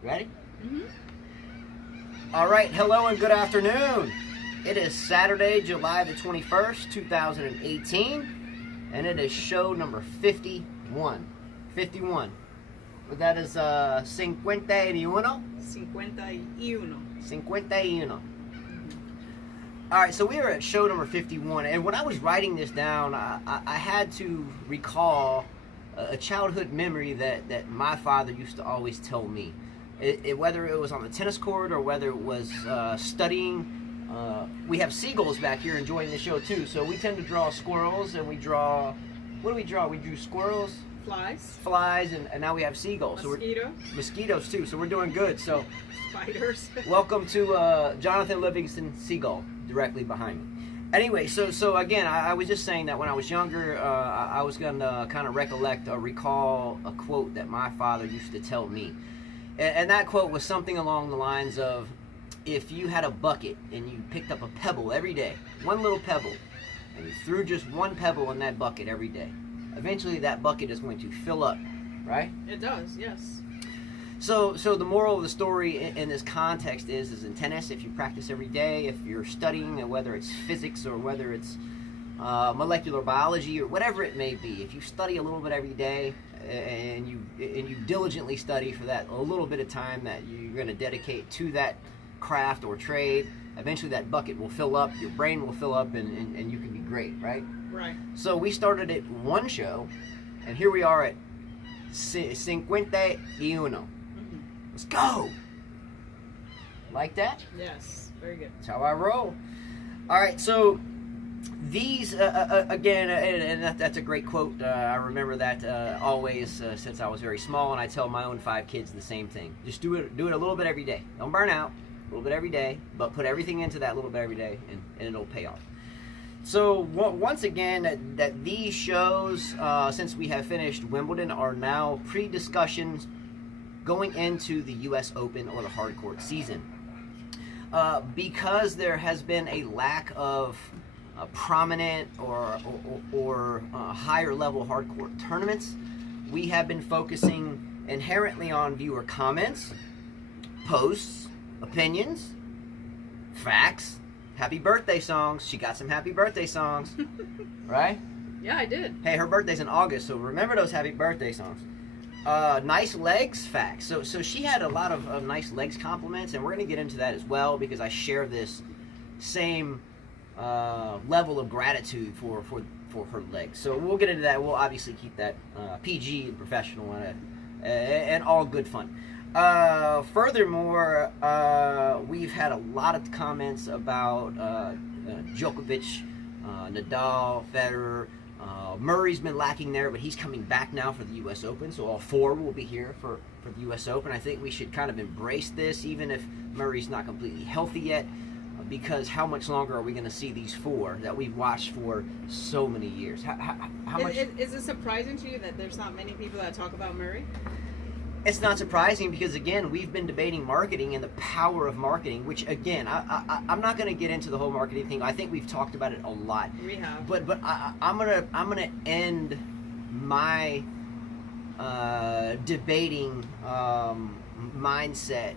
Ready? Mm-hmm. All right, hello and good afternoon. It is Saturday, July the 21st, 2018, and it is show number 51. 51. But that is 51. 51. 51. All right, so we are at show number 51, and when I was writing this down, I had to recall a childhood memory that my father used to always tell me. Whether it was on the tennis court or whether it was studying. We have seagulls back here enjoying the show too, so we tend to draw squirrels, and we draw, what do we draw? We drew squirrels, flies, and now we have seagulls. Mosquitoes. So mosquitoes too, so we're doing good. So Spiders. welcome to Jonathan Livingston Seagull, directly behind me. Anyway, so again, I was just saying that when I was younger, I was going to kind of recollect or recall a quote that my father used to tell me. And that quote was something along the lines of, if you had a bucket and you picked up a pebble every day, one little pebble, and you threw just one pebble in that bucket every day, eventually that bucket is going to fill up, right? It does, yes. So the moral of the story in this context is in tennis, if you practice every day, if you're studying, whether it's physics or whether it's molecular biology or whatever it may be, if you study a little bit every day and you diligently study for that a little bit of time that you're going to dedicate to that craft or trade, eventually that bucket will fill up, your brain will fill up, and you can be great, right? Right. So we started at one show, and here we are at 51. Let's go! Like that? Yes, very good. That's how I roll. All right, so these, again, and that's a great quote. I remember that always since I was very small, and I tell my own 5 kids the same thing. Just do it a little bit every day. Don't burn out. A little bit every day, but put everything into that little bit every day, and it'll pay off. So once again, that these shows, since we have finished Wimbledon, are now pre-discussions going into the U.S. Open or the hard court season. Because there has been a lack of prominent or higher level hard court tournaments, we have been focusing inherently on viewer comments, posts, opinions, facts, happy birthday songs. She got some happy birthday songs, right? Yeah, I did. Hey, her birthday's in August, so remember those happy birthday songs. Nice legs facts. So she had a lot of nice legs compliments, and we're going to get into that as well because I share this same level of gratitude for her legs. So we'll get into that. We'll obviously keep that PG and professional and all good fun. Furthermore, we've had a lot of comments about Djokovic, Nadal, Federer. Murray's been lacking there, but he's coming back now for the U.S. Open, so all 4 will be here for the U.S. Open. I think we should kind of embrace this, even if Murray's not completely healthy yet, because how much longer are we going to see these 4 that we've watched for so many years? How much? Is it surprising to you that there's not many people that talk about Murray? It's not surprising because, again, we've been debating marketing and the power of marketing, which, again, I'm not going to get into the whole marketing thing. I think we've talked about it a lot. We have. But I'm gonna end my debating mindset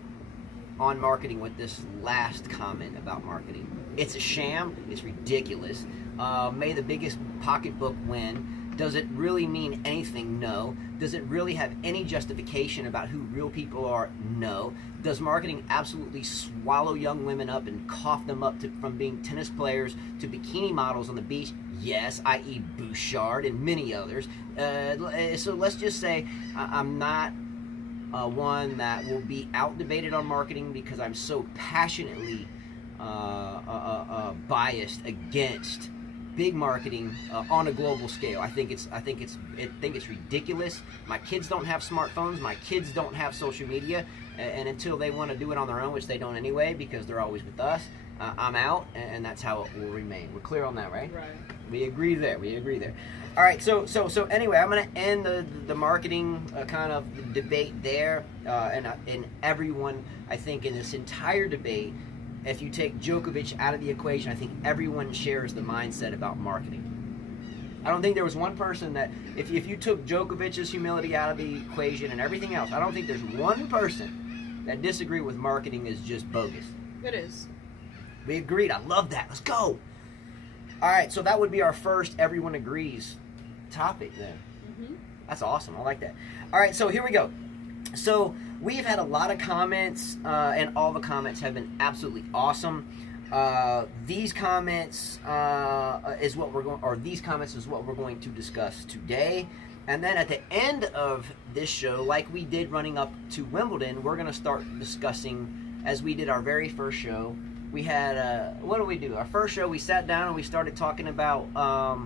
on marketing with this last comment about marketing. It's a sham. It's ridiculous. May the biggest pocketbook win. Does it really mean anything? No. Does it really have any justification about who real people are? No. Does marketing absolutely swallow young women up and cough them up from being tennis players to bikini models on the beach? Yes, i.e. Bouchard and many others. So let's just say I'm not one that will be out-debated on marketing because I'm so passionately biased against big marketing on a global scale. I think it's ridiculous. My kids don't have smartphones. My kids don't have social media, and until they want to do it on their own, which they don't anyway, because they're always with us, I'm out, and that's how it will remain. We're clear on that, right? Right. We agree there. All right. So anyway, I'm going to end the marketing kind of debate there, and everyone, I think, in this entire debate. If you take Djokovic out of the equation, I think everyone shares the mindset about marketing. I don't think there was one person that, if you took Djokovic's humility out of the equation and everything else, I don't think there's one person that disagree with marketing is just bogus. It is. We agreed. I love that. Let's go. All right, so that would be our first everyone agrees topic then. Mm-hmm. That's awesome. I like that. All right, so here we go. So we've had a lot of comments, and all the comments have been absolutely awesome. These comments is what we're going to discuss today. And then at the end of this show, like we did running up to Wimbledon, we're going to start discussing, as we did our very first show. We had, what did we do? Our first show, we sat down and we started talking about...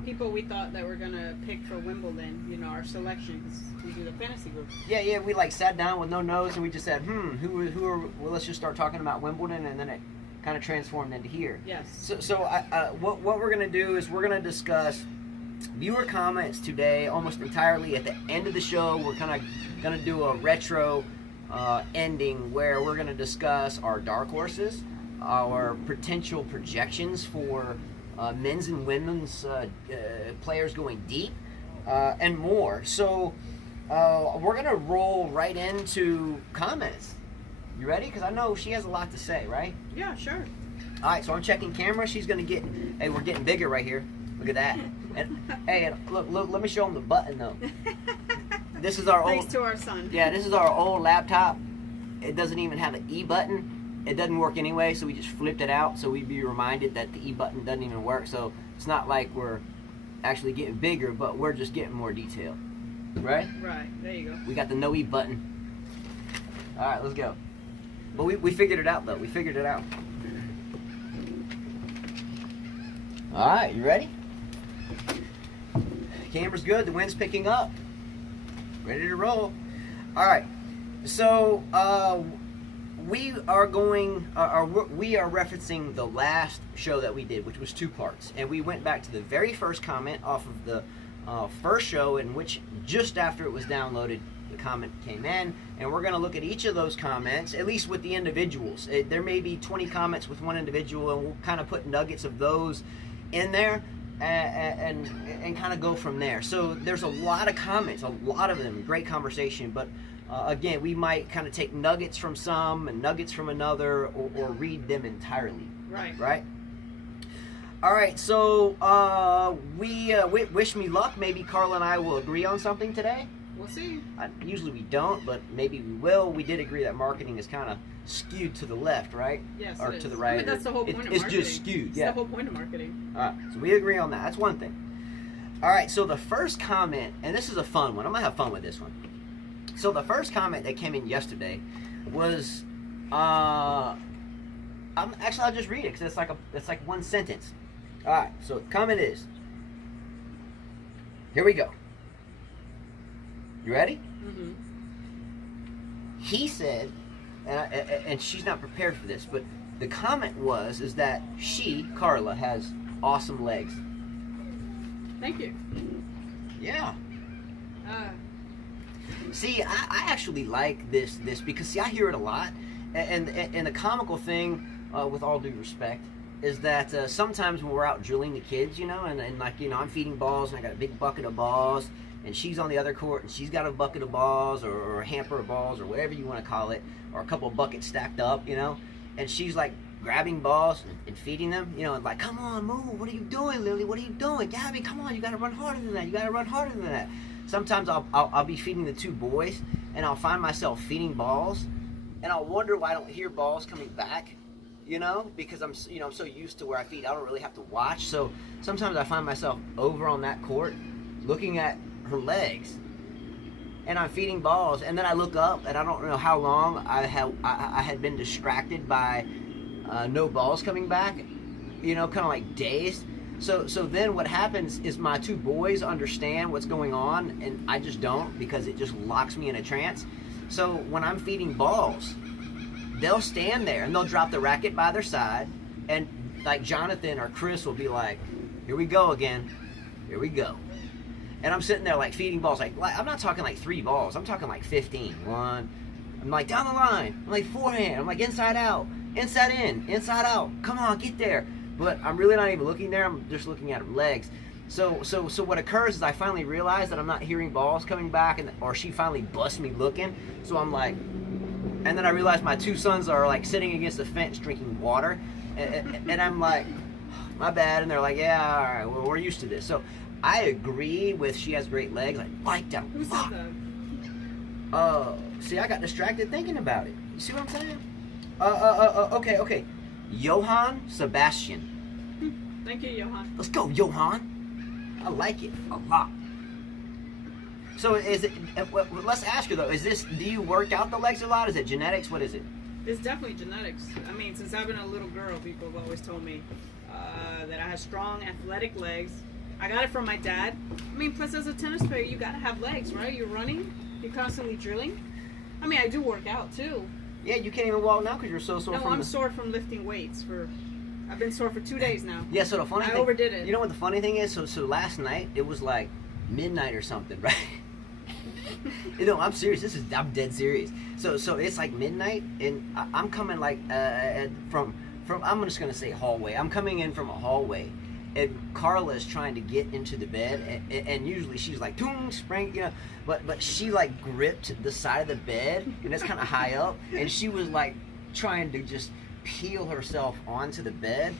people we thought that were going to pick for Wimbledon, you know, our selection, because we do the fantasy group. Yeah, we like sat down with no notes and we just said, who are, well, let's just start talking about Wimbledon, and then it kind of transformed into here. Yes. So what we're going to do is we're going to discuss viewer comments today almost entirely. At the end of the show, we're kind of going to do a retro ending where we're going to discuss our dark horses, our potential projections for men's and women's players going deep, and more. So we're going to roll right into comments. You ready? Because I know she has a lot to say, right? Yeah, sure. All right, so I'm checking camera. She's going to get... Hey, we're getting bigger right here. Look at that. And hey, look, let me show them the button, though. This is our old... Thanks to our son. Yeah, this is our old laptop. It doesn't even have an E button. It doesn't work anyway, so we just flipped it out so we'd be reminded that the E button doesn't even work. So it's not like we're actually getting bigger, but we're just getting more detail. Right? Right, there you go. We got the no E button. All right, let's go. But we figured it out, though. We figured it out. All right, you ready? Camera's good. The wind's picking up. Ready to roll. All right. So we are going. We are referencing the last show that we did, which was 2 parts, and we went back to the very first comment off of the first show, in which just after it was downloaded, the comment came in, and we're going to look at each of those comments, at least with the individuals. There may be 20 comments with one individual, and we'll kind of put nuggets of those in there and kind of go from there. So there's a lot of comments, a lot of them, great conversation, but again, we might kind of take nuggets from some and nuggets from another, or read them entirely. Right? All right, so we wish me luck. Maybe Carla and I will agree on something today. We'll see. Usually we don't, but maybe we will. We did agree that marketing is kind of skewed to the left, right? Yes, or it to is. the right. I mean, that's the whole point of it's marketing. It's just skewed. It's yeah. the whole point of marketing. All right, so we agree on that. That's one thing. All right, so the first comment, and this is a fun one. I'm gonna have fun with this one. So the first comment that came in yesterday was, I'll just read it because it's like one sentence. All right, so the comment is, here we go. You ready? Mm-hmm. He said, and she's not prepared for this, but the comment is that she, Carla, has awesome legs. Thank you. Yeah. See, I actually like this because, see, I hear it a lot, and the comical thing, with all due respect, is that sometimes when we're out drilling the kids, you know, and like, you know, I'm feeding balls and I got a big bucket of balls, and she's on the other court and she's got a bucket of balls or a hamper of balls or whatever you want to call it, or a couple of buckets stacked up, you know, and she's like grabbing balls and feeding them, you know, and like, come on, move, what are you doing, Lily, what are you doing, Gabby, come on, you got to run harder than that, Sometimes I'll be feeding the 2 boys, and I'll find myself feeding balls, and I'll wonder why I don't hear balls coming back, you know, because I'm so used to where I feed, I don't really have to watch. So sometimes I find myself over on that court looking at her legs, and I'm feeding balls, and then I look up, and I don't know how long I had been distracted by no balls coming back, you know, kind of like dazed. So then what happens is my 2 boys understand what's going on, and I just don't, because it just locks me in a trance. So when I'm feeding balls, they'll stand there and they'll drop the racket by their side, and like Jonathan or Chris will be like, here we go again, here we go. And I'm sitting there like feeding balls, like I'm not talking like 3 balls, I'm talking like 15. One, I'm like down the line, I'm like forehand, I'm like inside out, inside in, inside out, come on, get there. But I'm really not even looking there, I'm just looking at her legs. So what occurs is I finally realize that I'm not hearing balls coming back, or she finally busts me looking. So I'm like, And then I realized my two sons are like sitting against the fence drinking water, and I'm like, my bad. And they're like, yeah, all right, well, we're used to this. So I agree with she has great legs. I like that. Who said that? See, I got distracted thinking about it. You see what I'm saying? Okay. Johann Sebastian. Thank you, Johan. Let's go, Johann. I like it a lot. So is it? Let's ask you though. Is this? Do you work out the legs a lot? Is it genetics? What is it? It's definitely genetics. I mean, since I've been a little girl, people have always told me that I have strong, athletic legs. I got it from my dad. I mean, plus as a tennis player, you gotta have legs, right? You're running, you're constantly drilling. I mean, I do work out too. Yeah, you can't even walk now because you're so sore. No, I'm sore from lifting weights. I've been sore for 2 days now. Yeah, so the funny thing, I overdid it. You know what the funny thing is? So last night it was like midnight or something, right? You know, I'm serious. I'm dead serious. So it's like midnight, and I'm coming like from I'm just gonna say hallway. I'm coming in from a hallway, and Carla is trying to get into the bed, and usually she's like, "Toom, spring," you know, but she like gripped the side of the bed, and it's kind of high up, and she was like trying to just peel herself onto the bed.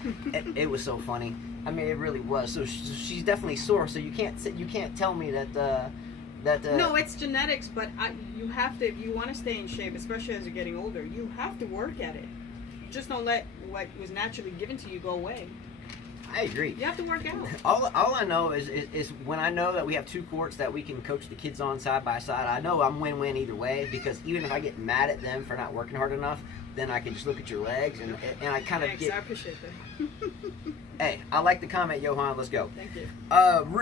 It was so funny. I mean, it really was. So she's definitely sore. So you can't tell me that. No, it's genetics, but you have to, if you want to stay in shape, especially as you're getting older, you have to work at it. Just don't let what was naturally given to you go away. I agree. You have to work out. All I know is when I know that we have two courts that we can coach the kids on side by side, I know I'm win-win either way, because even if I get mad at them for not working hard enough, then I can just look at your legs and I kind of Thanks, I appreciate that. Hey, I like the comment, Johan. Let's go. Thank you.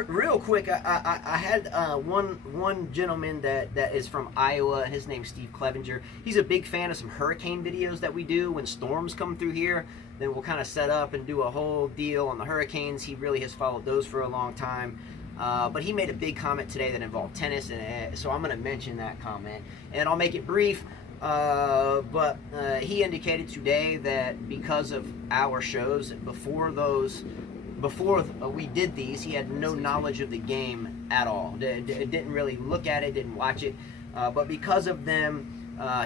Real quick, I had one gentleman that is from Iowa. His name's Steve Clevenger. He's a big fan of some hurricane videos that we do when storms come through here. Then we'll kind of set up and do a whole deal on the hurricanes. He really has followed those for a long time. But he made a big comment today that involved tennis, and so I'm going to mention that comment. And I'll make it brief. But he indicated today that because of our shows, before we did these, he had no knowledge of the game at all. Didn't really look at it, didn't watch it. But because of them,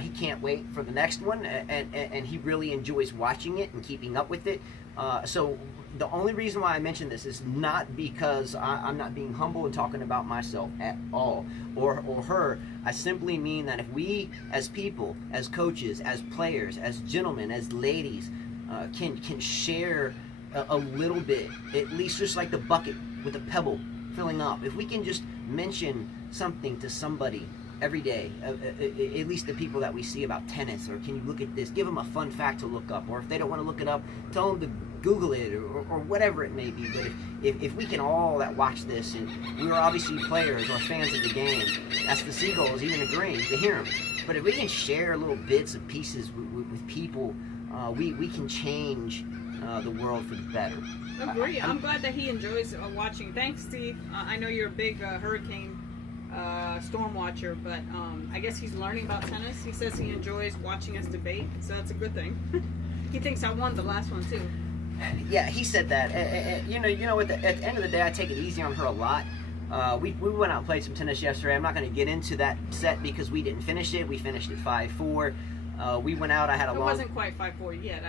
he can't wait for the next one, and he really enjoys watching it and keeping up with it. So the only reason why I mention this is not because I'm not being humble and talking about myself at all, or her. I simply mean that if we as people, as coaches, as players, as gentlemen, as ladies, can share a little bit, at least just like the bucket with a pebble filling up, if we can just mention something to somebody every day, at least the people that we see about tennis, or can you look at this, give them a fun fact to look up, or if they don't want to look it up, tell them to Google it, or whatever it may be. But if we can all that watch this, and we are obviously players or fans of the game, that's the Seagulls even agreeing to hear them. But if we can share little bits and pieces with people, we can change the world for the better. Agree. I'm glad that he enjoys watching. Thanks, Steve. I know you're a big hurricane storm watcher, but I guess he's learning about tennis. He says he enjoys watching us debate, so that's a good thing. He thinks I won the last one too. Yeah, he said that. You know, at the end of the day, I take it easy on her a lot. We went out and played some tennis yesterday. I'm not going to get into that set because we didn't finish it. We finished at 5-4. We went out. I had a long. It wasn't quite 5-4 yet.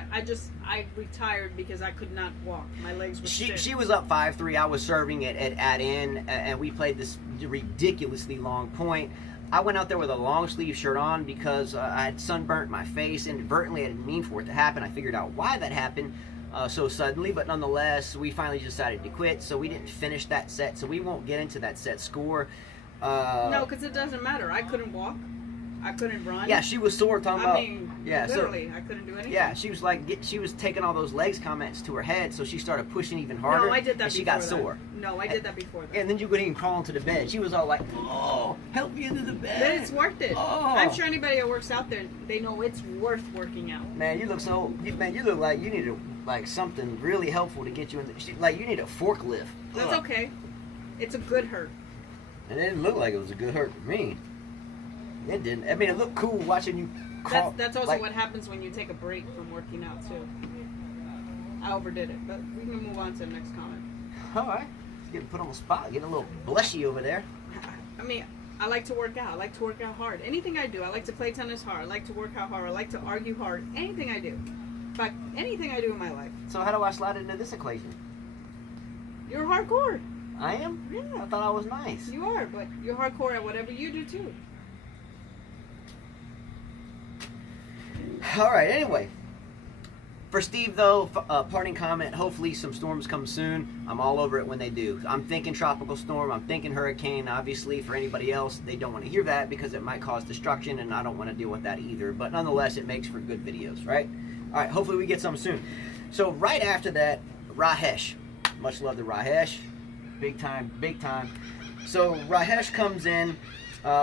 I retired because I could not walk. My legs were stiff. She was up 5-3. I was serving at in, and we played this ridiculously long point. I went out there with a long sleeve shirt on because I had sunburnt my face inadvertently. I didn't mean for it to happen. I figured out why that happened so suddenly, but nonetheless, we finally decided to quit. So we didn't finish that set. So we won't get into that set score. No, because it doesn't matter. I couldn't walk. I couldn't run. Yeah, she was sore talking about. I mean, literally, I couldn't do anything. Yeah, she was like, she was taking all those legs comments to her head, so she started pushing even harder. No, I did that and she before got sore. No, I did that before that. And then you go in and crawl into the bed. She was all like, "Oh, help me into the bed." But it's worth it. Oh. I'm sure anybody that works out there, they know it's worth working out. Man, you look you look like you need something really helpful to get you in. Like you need a forklift. That's okay. It's a good hurt. And it didn't look like it was a good hurt for me. It didn't. I mean, it looked cool watching you crawl. That's also what happens when you take a break from working out too. I overdid it, but we can move on to the next comment. All right. Getting put on the spot. Getting a little blushy over there. I mean, I like to work out. I like to work out hard. Anything I do, I like to play tennis hard. I like to work out hard. I like to argue hard. Anything I do. In fact, anything I do in my life. So how do I slide it into this equation? You're hardcore. I am? Yeah. I thought I was nice. You are, but you're hardcore at whatever you do too. All right, anyway. For Steve, though, parting comment, hopefully some storms come soon. I'm all over it when they do. I'm thinking tropical storm. I'm thinking hurricane. Obviously, for anybody else, they don't want to hear that because it might cause destruction, and I don't want to deal with that either. But nonetheless, it makes for good videos, right? All right, hopefully we get some soon. So right after that, Rahesh. Much love to Rahesh. Big time, big time. So Rahesh comes in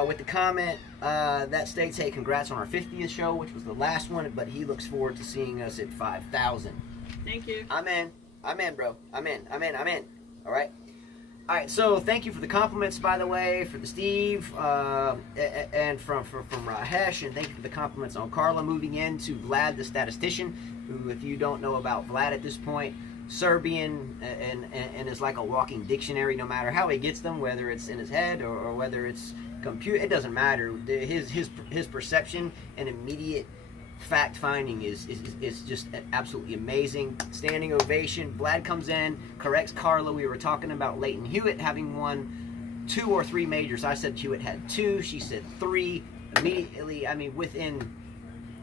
with the comment that states, hey, congrats on our 50th show, which was the last one, but he looks forward to seeing us at 5,000. Thank you. I'm in, bro. I'm in. All right? All right, so thank you for the compliments, by the way, for the Steve, and from Rahesh, and thank you for the compliments on Carla. Moving into Vlad, the statistician, who, if you don't know about Vlad at this point, Serbian and is like a walking dictionary. No matter how he gets them, whether it's in his head or whether it's computer, it doesn't matter. His perception and immediate fact finding is just absolutely amazing. Standing ovation. Vlad comes in, corrects Carla. We were talking about Leighton Hewitt having won 2 or 3 majors. I said Hewitt had 2. She said 3. Immediately, I mean, within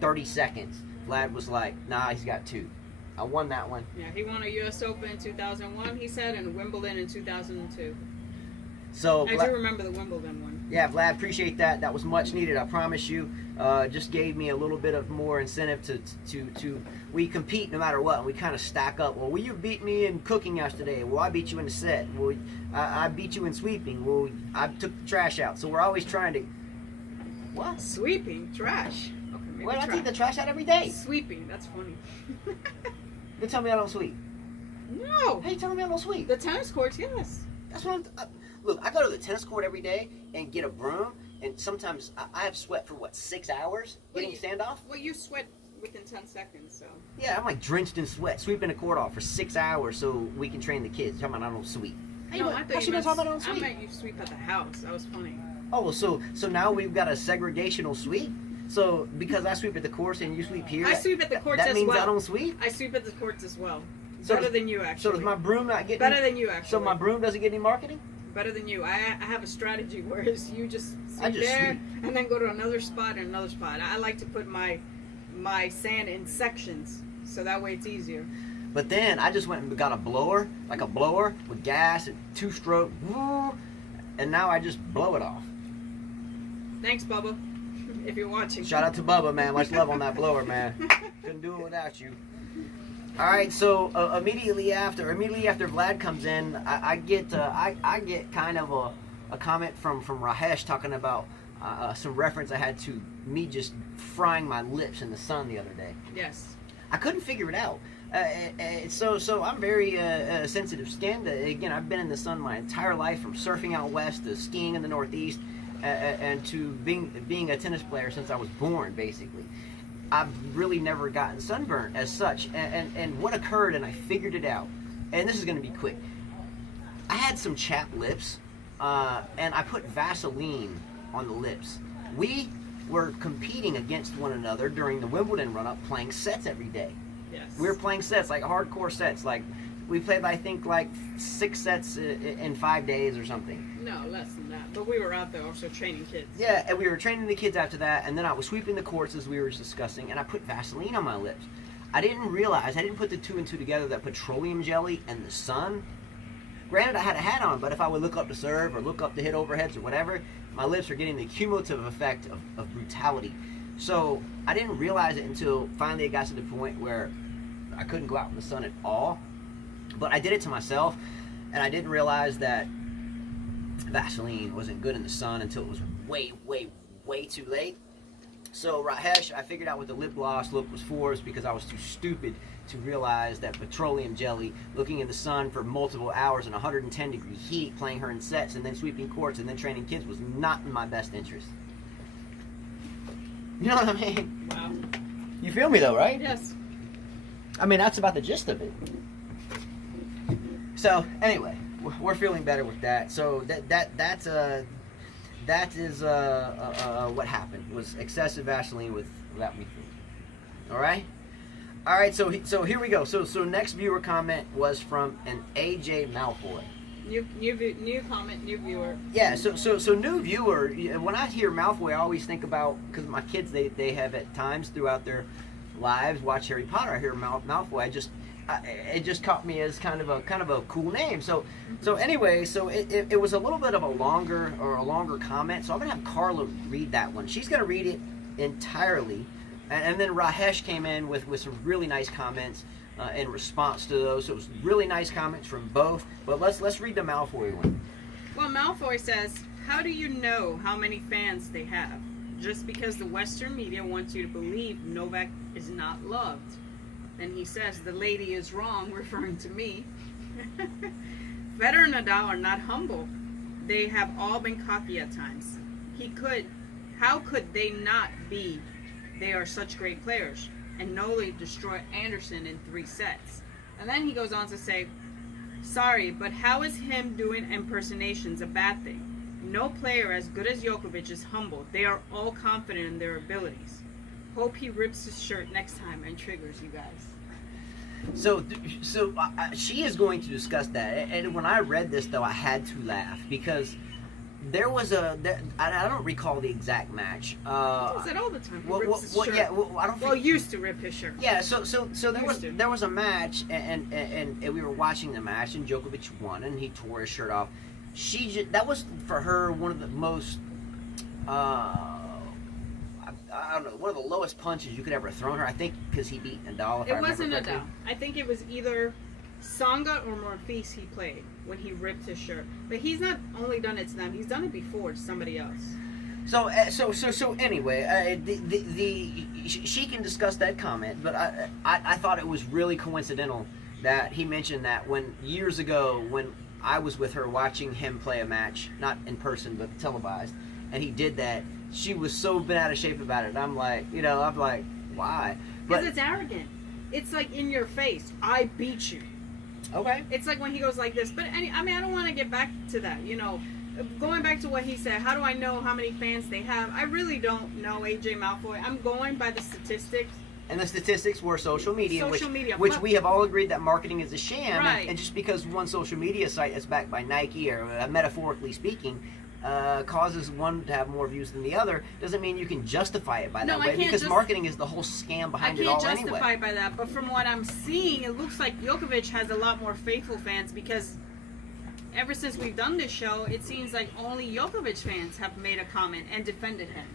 30 seconds, Vlad was like, nah, he's got 2. I won that one. Yeah, he won a U.S. Open in 2001, he said, and Wimbledon in 2002. So I do remember the Wimbledon one. Yeah, Vlad, appreciate that. That was much needed, I promise you. Just gave me a little bit of more incentive to we compete no matter what, and we kind of stack up. Well, you beat me in cooking yesterday. Well, I beat you in the set. Well, I beat you in sweeping. Well, I took the trash out. So we're always trying to... What? Sweeping? Trash? Okay, maybe Well, I trash. take the trash out every day. Sweeping, that's funny. They tell me I don't sweep. No! Hey, you telling me I don't sweep? The tennis courts, yes. That's what I'm... Look, I go to the tennis court every day and get a broom, and sometimes I have sweat for, 6 hours getting standoff? Well, you sweat within 10 seconds, so... Yeah, I'm like drenched in sweat, sweeping the court off for 6 hours so we can train the kids. Talking about I don't sweep. Hey, No, what? I How thought she gonna talk about I don't I sweep? meant you sweep at the house. That was funny. Oh, well, so now we've got a segregational sweep? So, because I sweep at the courts and you sweep here... I sweep at the courts that as means well. I don't sweep? I sweep at the courts as well. So Better does- than you, actually. So does my broom not get... Better than you, actually. So my broom doesn't get any marketing? Better than you. I have a strategy, whereas you just I sit just there and then go to another spot and another spot. I like to put my sand in sections, so that way it's easier. But then I just went and got a blower, like a blower with gas, and 2-stroke, and now I just blow it off. Thanks, Bubba, if you're watching. Shout out to Bubba, man. Much love on that blower, man. Couldn't do it without you. All right, so immediately after Vlad comes in, I get kind of a comment from Rahesh talking about some reference I had to me just frying my lips in the sun the other day. Yes. I couldn't figure it out. So I'm very sensitive skinned. Again, I've been in the sun my entire life, from surfing out west to skiing in the Northeast, and to being a tennis player since I was born, basically. I've really never gotten sunburnt as such. And what occurred, and I figured it out, and this is going to be quick. I had some chapped lips, and I put Vaseline on the lips. We were competing against one another during the Wimbledon run-up, playing sets every day. Yes. We were playing sets, like hardcore sets. Like, we played, I think, like 6 sets in 5 days or something. No, less than that. But we were out there also training kids. Yeah, and we were training the kids after that, and then I was sweeping the courts as we were discussing, and I put Vaseline on my lips. I didn't put the 2 and 2 together, that petroleum jelly and the sun. Granted, I had a hat on, but if I would look up to serve or look up to hit overheads or whatever, my lips are getting the cumulative effect of brutality. So I didn't realize it until finally it got to the point where I couldn't go out in the sun at all. But I did it to myself, and I didn't realize that Vaseline wasn't good in the sun until it was way, way, way too late. So Rahesh, I figured out what the lip gloss look was for, is because I was too stupid to realize that petroleum jelly, looking in the sun for multiple hours in 110-degree heat, playing her in sets, and then sweeping courts, and then training kids, was not in my best interest. You know what I mean? Wow. You feel me though, right? Yes. I mean, that's about the gist of it. So anyway, we're feeling better with that. So that is what happened. Was excessive Vaseline with that we think. All right. All right. So here we go. So next viewer comment was from an AJ Malfoy. New comment, new viewer. Yeah, so new viewer. When I hear Malfoy, I always think about, because my kids they have at times throughout their lives watch Harry Potter. I hear Malfoy. It just caught me as kind of a cool name. So anyway, so it was a little bit of a longer comment. So I'm gonna have Carla read that one. She's gonna read it entirely, and then Rahesh came in with some really nice comments. In response to those. So it was really nice comments from both. But let's read the Malfoy one. Well, Malfoy says, how do you know how many fans they have? Just because the Western media wants you to believe Novak is not loved. Then he says, the lady is wrong, referring to me. Federer and Nadal are not humble. They have all been cocky at times. How could they not be? They are such great players. And Noli destroyed Anderson in 3 sets. And then he goes on to say, sorry, but how is him doing impersonations a bad thing? No player as good as Djokovic is humble. They are all confident in their abilities. Hope he rips his shirt next time and triggers you guys. So she is going to discuss that. And when I read this, though, I had to laugh because there was I don't recall the exact match. He does it all the time. He rips his shirt. Yeah, I don't. Well, used to rip his shirt. Yeah, so there was a match, and we were watching the match, and Djokovic won, and he tore his shirt off. That was for her one of the most I don't know, one of the lowest punches you could ever have thrown her. I think because he beat Nadal. It wasn't Nadal. I think it was either Tsonga or Monfils he played when he ripped his shirt. But he's not only done it to them; he's done it before to somebody else. So anyway, she can discuss that comment, but I thought it was really coincidental that he mentioned that when years ago when I was with her watching him play a match, not in person but televised, and he did that. She was so bent out of shape about it. I'm like, why? Because it's arrogant. It's like in your face. I beat you. Okay. It's like when he goes like this. But I mean, I don't want to get back to that. Going back to what he said, how do I know how many fans they have? I really don't know, AJ Malfoy. I'm going by the statistics. And the statistics were social media, which we have all agreed that marketing is a sham. Right. And just because one social media site is backed by Nike, or metaphorically speaking, causes one to have more views than the other, doesn't mean you can justify it by that way. Because marketing is the whole scam behind it all anyway. I can't justify it by that. But from what I'm seeing, it looks like Djokovic has a lot more faithful fans because ever since we've done this show, it seems like only Djokovic fans have made a comment and defended him.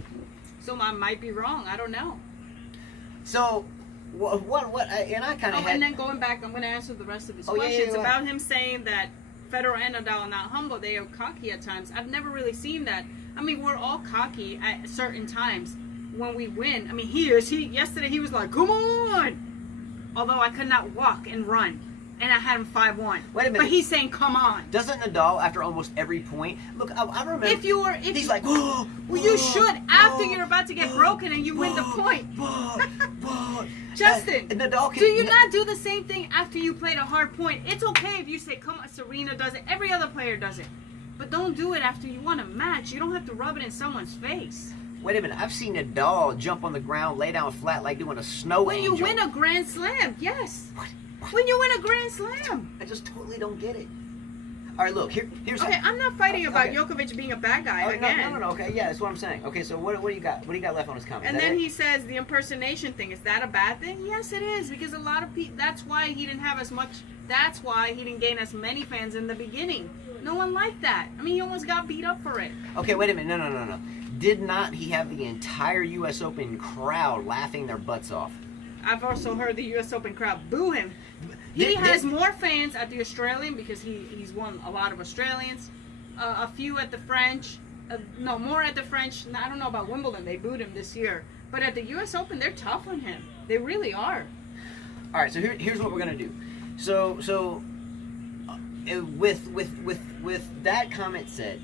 So I might be wrong. I don't know. So, what? And I kind of and then going back, I'm going to answer the rest of his questions about him saying that Federer and Nadal are not humble. They are cocky at times. I've never really seen that. I mean, we're all cocky at certain times when we win. I mean, yesterday he was like, come on! Although I could not walk and run. And I had him 5-1. Wait a minute. But he's saying, come on. Doesn't Nadal, after almost every point... Look, I remember... He's like... Well, you should, after you're about to get broken and you win the point. Justin, do you not do the same thing after you played a hard point? It's okay if you say, come on, Serena does it. Every other player does it. But don't do it after you won a match. You don't have to rub it in someone's face. Wait a minute. I've seen Nadal jump on the ground, lay down flat like doing a snow angel. When you win a Grand Slam, yes. What? When you win a Grand Slam. I just totally don't get it. All right, look, here's... Okay, I'm not fighting about Djokovic being a bad guy again. No, okay, yeah, that's what I'm saying. Okay, so what do you got? What do you got left on his comment? And then he says the impersonation thing, is that a bad thing? Yes, it is, because a lot of people, that's why he didn't gain as many fans in the beginning. No one liked that. I mean, he almost got beat up for it. Okay, wait a minute, no. Did not he have the entire U.S. Open crowd laughing their butts off? I've also heard the U.S. Open crowd boo him. He has more fans at the Australian because he's won a lot of Australians. A few at the French. More at the French. I don't know about Wimbledon. They booed him this year. But at the U.S. Open, they're tough on him. They really are. All right, so here's what we're going to do. So with that comment said,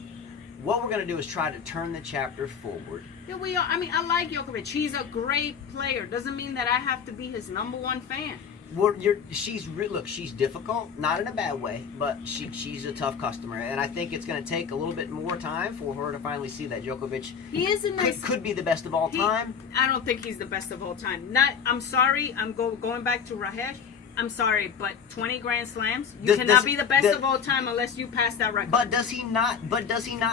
what we're going to do is try to turn the chapter forward. Yeah, we are. I mean, I like Djokovic. He's a great player. Doesn't mean that I have to be his #1 fan. Look, she's difficult, not in a bad way, but she's a tough customer, and I think it's going to take a little bit more time for her to finally see that Djokovic could be the best of all time. I don't think he's the best of all time. I'm sorry. I'm going back to Rahesh. I'm sorry, but 20 Grand Slams, you cannot be the best of all time unless you pass that record. But does he not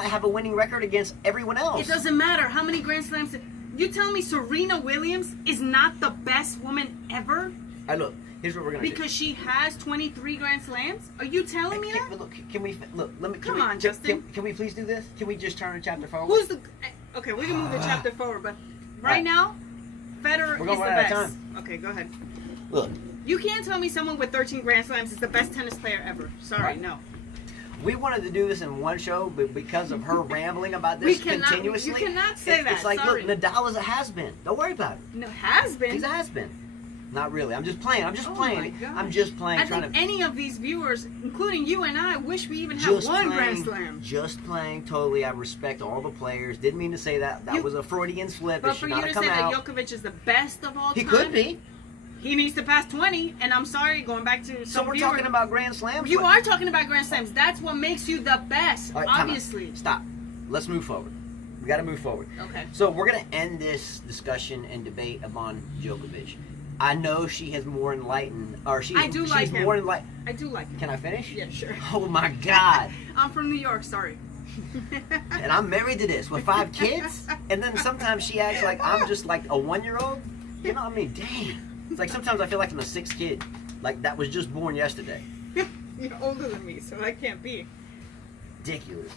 have a winning record against everyone else? It doesn't matter how many Grand Slams. You tell me Serena Williams is not the best woman ever? Look, here's what we're gonna do. Because she has 23 Grand Slams? Are you telling me that? Look, can we Come on, Justin. Can we please do this? Can we just turn the chapter forward? Okay, we can move the chapter forward, but right now, Federer is the best. Okay, go ahead. Look. You can't tell me someone with 13 Grand Slams is the best tennis player ever. Sorry, no. We wanted to do this in one show, but because of her rambling about this continuously, you cannot say that. It's like, sorry. Look, Nadal is a has-been. Don't worry about it. No, has-been? He's a has-been. Not really. I'm just playing. My God. I'm just playing. I think any of these viewers, including you and I, wish we even had one Grand Slam. Just playing. Totally. I respect all the players. Didn't mean to say that. That was a Freudian slip. But for you to say that Djokovic is the best of all time, he could be. He needs to pass 20, and I'm sorry, going back to So we're talking about Grand Slams? You are talking about Grand Slams. That's what makes you the best, right, obviously. Stop. Let's move forward. We got to move forward. Okay. So we're going to end this discussion and debate upon Djokovic. I know she has more enlightened, or she's more enlightened. I do like him. Can I finish? Yeah, sure. Oh my God. I'm from New York, sorry. And I'm married to this with 5 kids, and then sometimes she acts like I'm just like a 1-year-old. You know what I mean? Dang. It's like sometimes I feel like I'm a 6th kid, like that was just born yesterday. You're older than me, so that can't be. Ridiculous.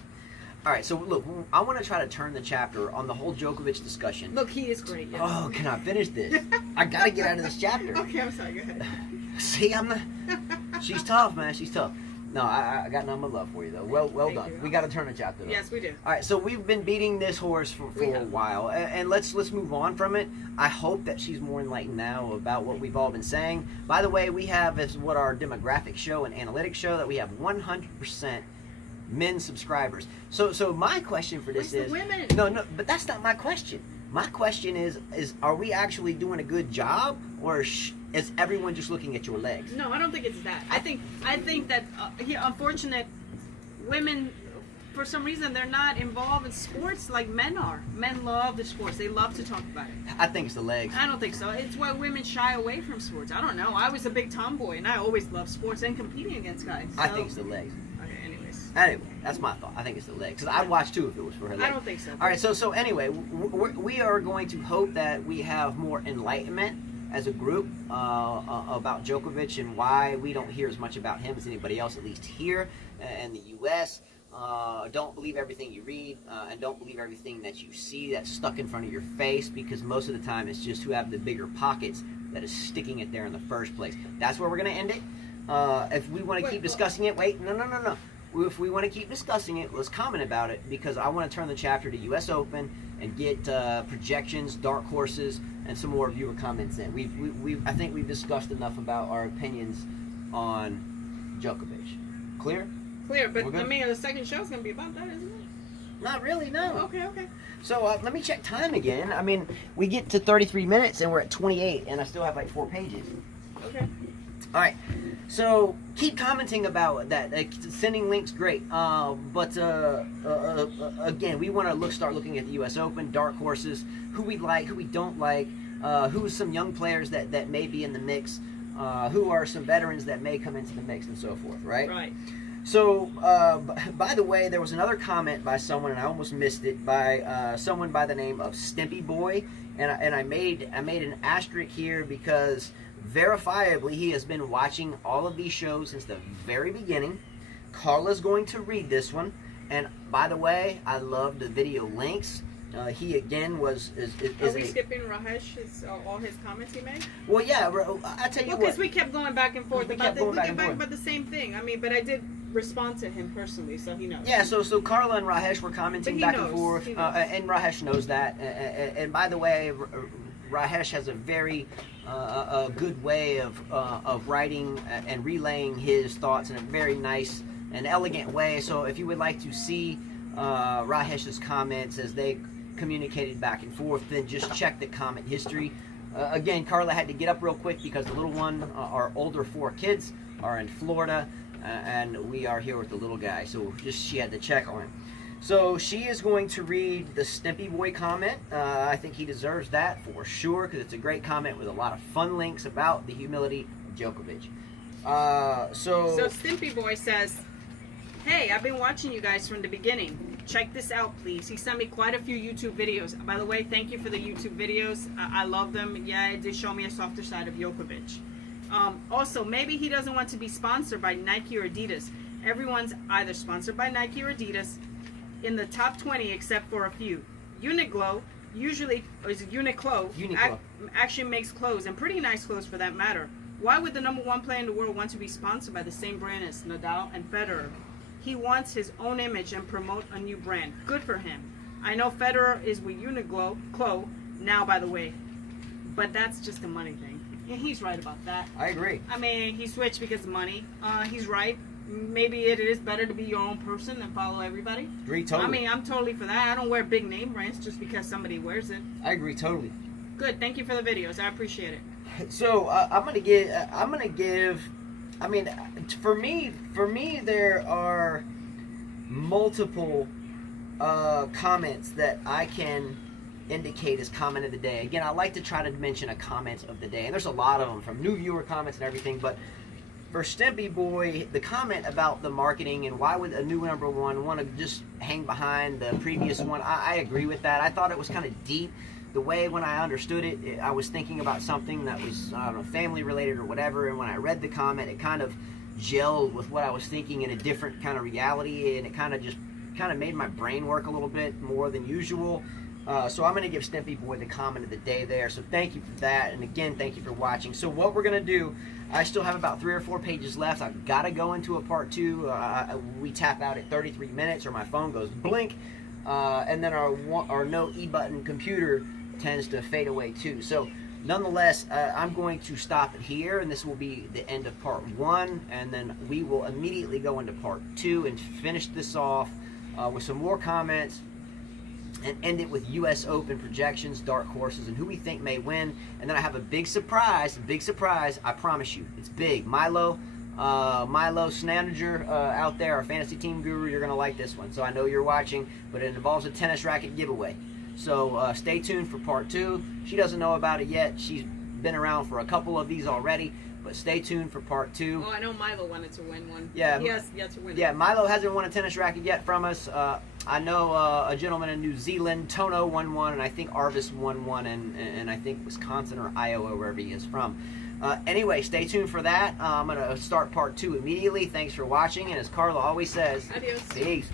All right, so look, I want to try to turn the chapter on the whole Djokovic discussion. Look, he is great. Yes. Oh, can I finish this? I gotta get out of this chapter. Okay, I'm sorry. Go ahead. See, I'm not. She's tough, man. She's tough. No, I got nothing but love for you, though. Well done. You. We got to turn the chapter, though. Yes, we do. All right, so we've been beating this horse for a while, and let's move on from it. I hope that she's more enlightened now about what we've all been saying. By the way, we have, as what our demographics show and analytics show, that we have 100% men subscribers. So my question for this is women. No, but that's not my question. My question is are we actually doing a good job, or is everyone just looking at your legs? No, I don't think it's that. I think that unfortunate women, for some reason, they're not involved in sports like men are. Men love the sports. They love to talk about it. I think it's the legs. I don't think so. It's why women shy away from sports. I don't know. I was a big tomboy, and I always loved sports and competing against guys. So. I think it's the legs. Okay, anyways. Anyway, that's my thought. I think it's the legs. Because I'd watch too if it was for her legs. I don't think so. All right, so anyway, we are going to hope that we have more enlightenment as a group about Djokovic and why we don't hear as much about him as anybody else, at least here in the U.S. Don't believe everything you read, and don't believe everything that you see that's stuck in front of your face, because most of the time it's just who have the bigger pockets that is sticking it there in the first place. That's where we're going to end it. If we want to keep discussing it, no. If we want to keep discussing it, let's comment about it, because I want to turn the chapter to U.S. Open and get projections, dark horses, and some more viewer comments in. I think we've discussed enough about our opinions on Djokovic. Clear? Clear, but I mean, the second show's going to be about that, isn't it? Not really, no. Oh, okay. So let me check time again. I mean, we get to 33 minutes and we're at 28, and I still have like 4 pages. Okay. All right. So keep commenting about that. Sending links, great. But again, we want to start looking at the U.S. Open, dark horses, who we like, who we don't like, who are some young players that may be in the mix, who are some veterans that may come into the mix, and so forth. Right. Right. So, by the way, there was another comment by someone, and I almost missed it, by someone by the name of Stimpy Boy, and I made an asterisk here because verifiably he has been watching all of these shows since the very beginning. Carla's going to read this one, and by the way, I love the video links. He again is Are we skipping Rahesh, all his comments he made? Well, yeah, I tell you what. Because we kept going back and forth about the same thing. I mean, but I did respond to him personally, so he knows. Yeah, so Carla and Rahesh were commenting back and forth, and Rahesh knows that. And by the way, Rahesh has a very a good way of writing and relaying his thoughts in a very nice and elegant way. So if you would like to see Rahesh's comments as they communicated back and forth, then just check the comment history Again, Carla had to get up real quick because the little one, our older 4 kids, are in Florida, and we are here with the little guy. So she had to check on him. So she is going to read the Stimpy Boy comment. I think he deserves that for sure, because it's a great comment with a lot of fun links about the humility of Djokovic. So Stimpy Boy says, "Hey, I've been watching you guys from the beginning. Check this out, please." He sent me quite a few YouTube videos. By the way, thank you for the YouTube videos. I love them. Yeah, it did show me a softer side of Djokovic. Also, maybe he doesn't want to be sponsored by Nike or Adidas. Everyone's either sponsored by Nike or Adidas in the top 20 except for a few. Uniqlo, usually, or is it Uniqlo? Uniqlo. Actually makes clothes, and pretty nice clothes for that matter. Why would the #1 player in the world want to be sponsored by the same brand as Nadal and Federer? He wants his own image and promote a new brand. Good for him. I know Federer is with Uniqlo now, by the way, but that's just a money thing. And he's right about that. I agree. I mean, he switched because of money. He's right. Maybe it is better to be your own person than follow everybody. Agree totally. I mean, I'm totally for that. I don't wear big name brands just because somebody wears it. I agree totally. Good. Thank you for the videos. I appreciate it. So I'm gonna give. I mean, for me, there are multiple comments that I can indicate as comment of the day. Again, I like to try to mention a comment of the day, and there's a lot of them from new viewer comments and everything. But for Stimpy Boy, the comment about the marketing and why would a new #1 want to just hang behind the previous one, I agree with that. I thought it was kind of deep. The way when I understood it, I was thinking about something that was, I don't know, family related or whatever, and when I read the comment, it kind of gelled with what I was thinking in a different kind of reality, and it kind of made my brain work a little bit more than usual. So I'm going to give Stimpy Boy the comment of the day there. So thank you for that, and again, thank you for watching. So what we're going to do, I still have about 3 or 4 pages left. I've got to go into a part 2. We tap out at 33 minutes, or my phone goes blink, and then our no E-button computer tends to fade away too. So nonetheless, I'm going to stop it here, and this will be the end of part 1, and then we will immediately go into part 2 and finish this off with some more comments and end it with US Open projections, dark horses, and who we think may win. And then I have a big surprise, I promise you. It's big. Milo Snanager out there, our fantasy team guru, you're going to like this one. So I know you're watching, but it involves a tennis racket giveaway. So stay tuned for part 2. She doesn't know about it yet. She's been around for a couple of these already, but stay tuned for part 2. Oh, I know Milo wanted to win one. Yeah, he has yet to win. Yeah, Milo hasn't won a tennis racket yet from us. I know a gentleman in New Zealand, Tono, won one, and I think Arvis won one, and I think Wisconsin or Iowa, wherever he is from. Anyway, stay tuned for that. I'm going to start part 2 immediately. Thanks for watching, and as Carla always says, adios. Peace.